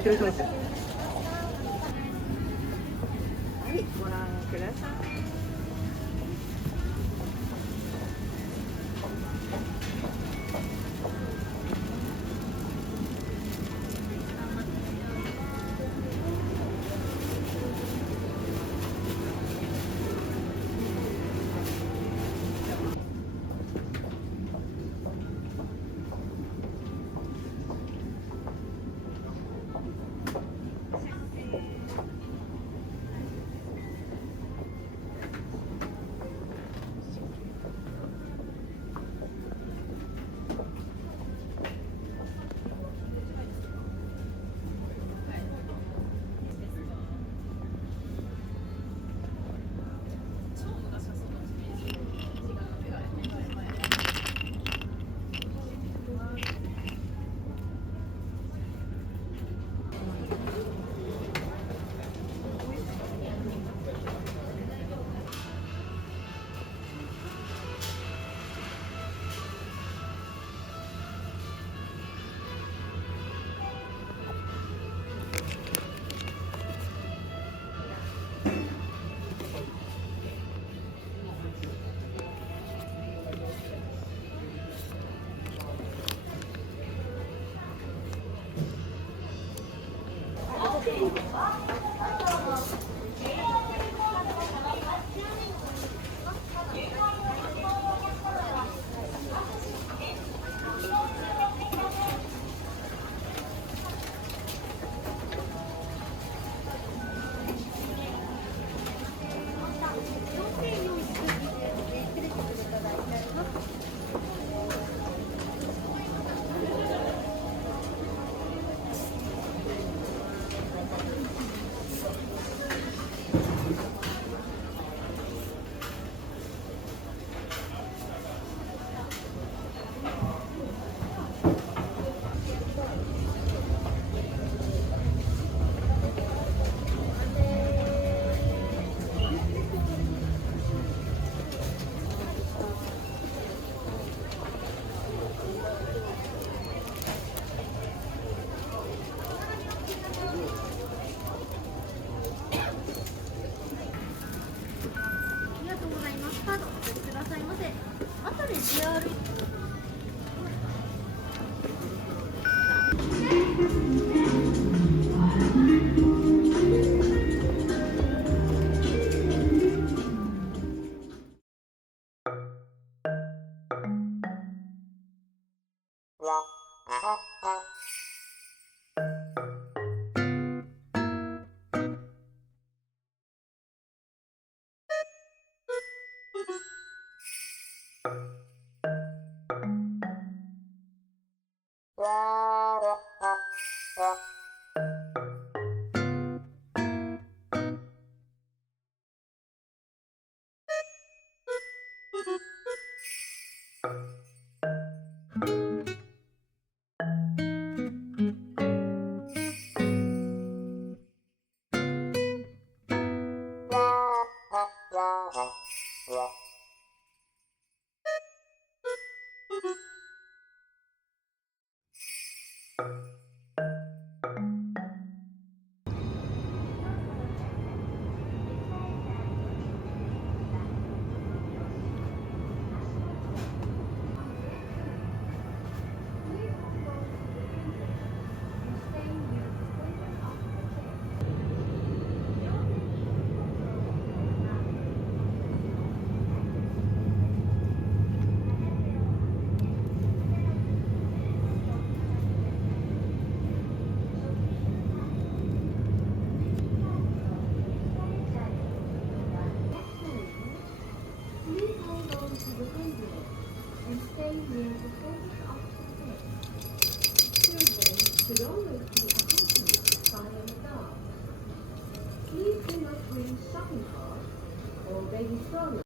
就是。ださいませ。後で JR Please do not bring shopping carts or baby strollers